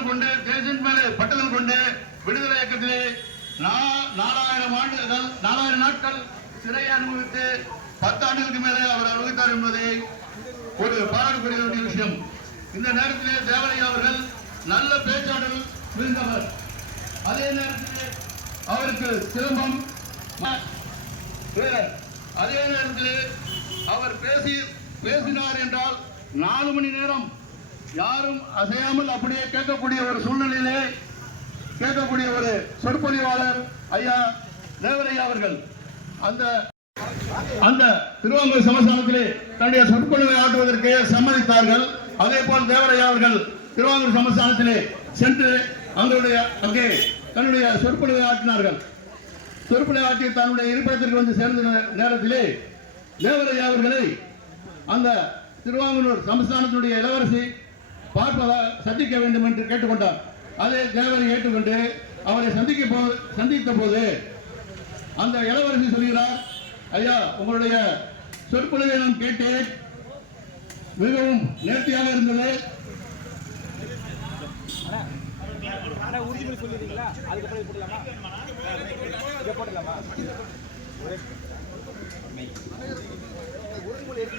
பட்டதல் கொண்டு தேசத்தின் மேலே பட்டுதல் கொண்டு விடுதலை இயக்கத்திலே நாலாயிரம் ஆண்டுகள் நாலாயிரம் நாட்கள் சிறை அனுபவித்து பத்து ஆண்டுகளுக்கு மேலே அவர் அனுபவித்தார் என்பதை ஒரு பாராட்டுக்குரிய வேண்டிய விஷயம். இந்த நேரத்திலே தேவரையா அவர்கள் நல்ல பேச்சாளர் புரிந்தவர். அதே நேரத்திலே அவருக்கு சிலம்பம் அதே நேரத்தில் அவர் பேசி பேசினார் என்றால் நாலு மணி நேரம் யாரும் அசையாமல் அப்படியே கேட்கக்கூடிய ஒரு சூழ்நிலையிலே கேட்கக்கூடிய ஒரு சொற்பொழிவாளர் ஐயா தேவரையா அவர்கள். அந்த அந்த திருவாங்கூர் சமஸ்தானத்திலே தன்னுடைய சொற்பொழிவை ஆற்றுவதற்கு சம்மதித்தார்கள். அதே போல் தேவரையா அவர்கள் திருவாங்கூர் சமஸ்தானத்திலே சென்று அவங்களுடைய அங்கே தன்னுடைய சொற்பொழிவை ஆற்றினார்கள். சொற்பொழிவை ஆற்றி தன்னுடைய இருப்பிடத்திற்கு வந்து சேர்ந்த நேரத்திலே தேவரையா அவர்களை அந்த திருவாங்கூர் சமஸ்தானத்தினுடைய இளவரசி பார்ப்பதா சந்திக்க வேண்டும் என்று கேட்டுக்கொண்டார். அதை தேவரை ஏற்றுக்கொண்டு அவரை சந்திக்க போ சந்தித்த போது அந்த இளவரசி சொல்கிறார் ஐயா உங்களுடைய சொற்பொழிவை நான் கேட்டேன். மிகவும் நேர்த்தியாக இருந்தது. ஆனா அதுக்கப்புறம் போடலாமா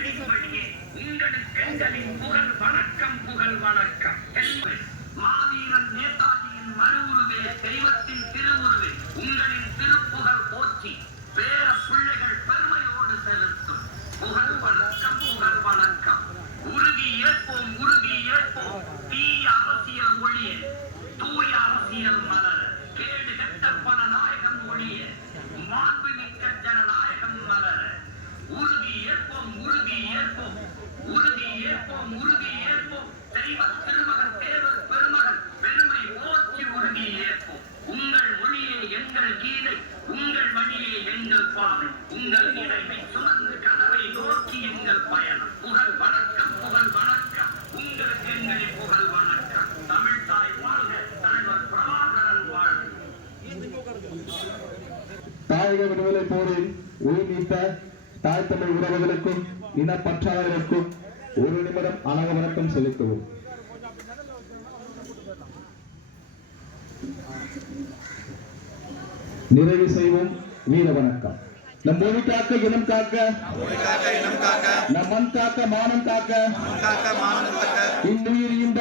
வழியே உங்களுக்கு எங்களின் புகழ் வணக்கம் புகழ் வணக்கம் மாவீரன் நேதாஜியின் மறுவுருவே தெய்வத்தின் திருவுருவே உங்களின் திருப்புகழ் போற்றி பேர பிள்ளைகள் பெருமையோடு செலுத்தும் புகழ் வணக்கம் புகழ் வணக்கம் உறுதி ஏற்போம் உறுதி ஏற்போம் தீய அரசியல் ஒழிய தூய அரசியல் மலர் கேடு கெட்ட பல நாயகம் ஒழிய மாண்புமிக்க ஜனநாயகம் மலர உறுதி ஏற்போம் உறுதி ஏற்போம் உறுதி ஏற்போம் உறுதி ஏற்போம் தெய்வ திருமகன் தேவர் பெருமகன் பெருமை போற்றி உறுதி ஏற்போம் உங்கள் மொழியே எங்கள் கீதை உங்கள் மணியே எங்கள் பாதை உங்கள் நினைவை சுமந்து கனவை நோக்கி பயணம் புகழ் வணக்கம் புகழ் வணக்கம். உங்களுக்கு எங்களின் புகழ் வணக்கம். தமிழ் தாய் வாழ்க தலைவர் பிரபாகரன் வாழ்க. தாயக விடுதலை போரில் உயிர் நீத்த தாய் தமிழ் உறவுகளுக்கும் இனப்பற்றாளர்களுக்கும் ஒரு நிமிடம் அழக வணக்கம் செலுத்துவோம். நிறைவு செய்வோம். வீர வணக்கம். நம் மொழி காக்க இனம் காக்க. நம் மண் காக்க மானம் காக்க. இன்னுயிர் இந்த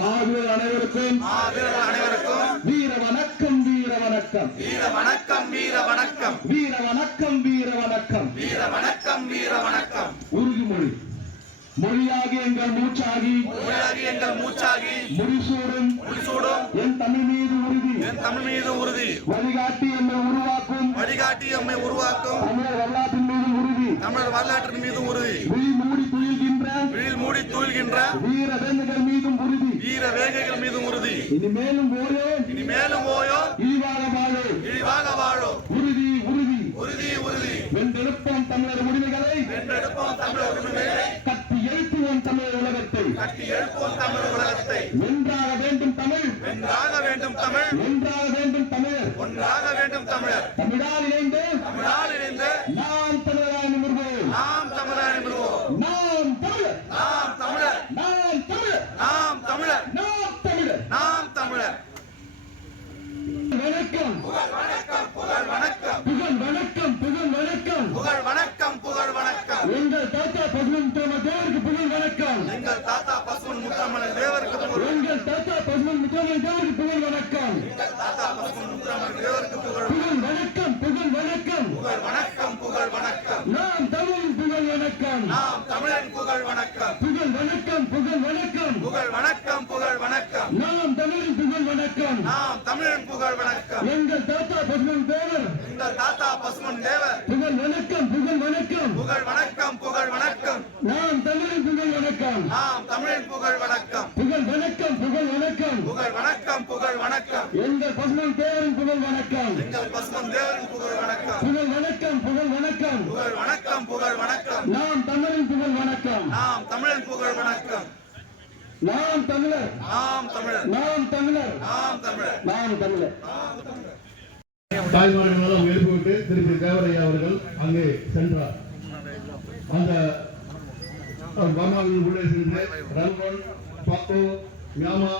மாவீரர் அனைவருக்கும் வீர வணக்கம் வீர வணக்கம். வீர வணக்கம் வீர வணக்கம். வீர வணக்கம் வீர வணக்கம் வீர வணக்கம் வீர வணக்கம் உறுதிமொழி மொழியாகி எங்கள் மூச்சாகி. மொழியாகி எங்கள் மூச்சாகி. முடிசூடும். என் தமிழ் மீது என் தமிழ் மீது உறுதி. வழிகாட்டி எம்மை உருவாக்கும். வழிகாட்டி எம்மை உருவாக்கும். தமிழர் வரலாற்றின் மீது உறுதி. தமிழர் வரலாற்றின் மீது உறுதி. விழி மூடி துயில்கின்ற. வீழ் மூடி தூழ்கின்ற வீர வேந்தர்கள் மீதும் உறுதி. வீர வேகைகள் மீதும் உறுதி. இனிமேலும் ஓயோ இனி மேலும் ஓயோ. இழிவாக வாழோ. இழிவாக வாழோ. உறுதி உறுதி. உறுதி உறுதி. வென்றெடுப்போம் தமிழர் உரிமைகளை. வென்றெடுப்போம் தமிழர் உரிமைகளை. எழுப்போம் தமிழ் உலகத்தை. ஒன்றாக வேண்டும் தமிழ். வென்றாக வேண்டும் தமிழ். ஒன்றாக வேண்டும் தமிழர் ஒன்றாக வேண்டும் தமிழர். தமிழால் இணைந்து தமிழால் இணைந்து நாம் தமிழராய் நிமிர்வோம். நாம் தமிழர் நிறுவோம் நாம் தமிழர். நாம் தமிழர். நாம் தமிழர். நாம் தமிழர். நாம் தமிழர். நாம் தமிழர். வணக்கம். புகழ் வணக்கம் புகழ் வணக்கம். புகழ் வணக்கம் புகழ் வணக்கம். புகழ் வணக்கம் புகழ் வணக்கம். எங்கள் தாத்தா பசுமன் தேவருக்கு புகழ் வணக்கம். எங்கள் தாத்தா பசுமன் முத்தம்மன் தேவருக்கு புகழ் எங்கள் தாத்தா பசுமன் முத்தோமன் தேவருக்கு புகழ் வணக்கம். புகழ் வணக்கம் புகழ் வணக்கம். புகழ் வணக்கம் புகழ் வணக்கம் நாம் தமிழின் புகழ் வணக்கம். நாம் தமிழன் புகழ் வணக்கம் புகழ் வணக்கம். புகழ் வணக்கம் புகழ் வணக்கம் புகழ் வணக்கம் நாம் தமிழின் புகழ் வணக்கம். நாம் தமிழன் புகழ் வணக்கம் எங்கள் தாத்தா பசுமன் தேவர். எங்கள் தாத்தா பசுமன் தேவர் புகழ் வணக்கம் புகழ் வணக்கம் புகழ் வணக்கம் புகழ் வணக்கம் நாம் தமிழின் புகழ் வணக்கம். நாம் தமிழின் புகழ் வணக்கம். புகழ் வணக்கம். வணக்கம் புகழ் வணக்கம். எங்கள் பசுமன் தேவரின் புகழ் வணக்கம். எங்கள் பசுமன் தேவரின் புகழ் வணக்கம். புகழ் வணக்கம் புகழ் வணக்கம். புகழ் வணக்கம் புகழ் வணக்கம். நாம் தமிழின் புகழ் வணக்கம். நாம் தமிழன் புகழ் வணக்கம். நாம் தமிழர். நாம் தமிழர். நாம் தமிழர். நாம் தமிழர். நாம் தமிழர். தாய்மார்களெல்லாம் எழுப்பிவிட்டு திருப்பி தேவரையா அவர்கள் அங்கே சென்றார். அந்த பர்மாவின் உள்ளே சென்று ரங்கன் பத்து மியாமா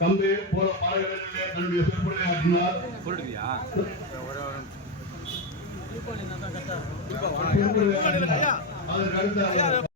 கம்பி போல இடங்களிலே தன்னுடைய சொற்பொழிவை ஆற்றினார். அதற்கு அடுத்து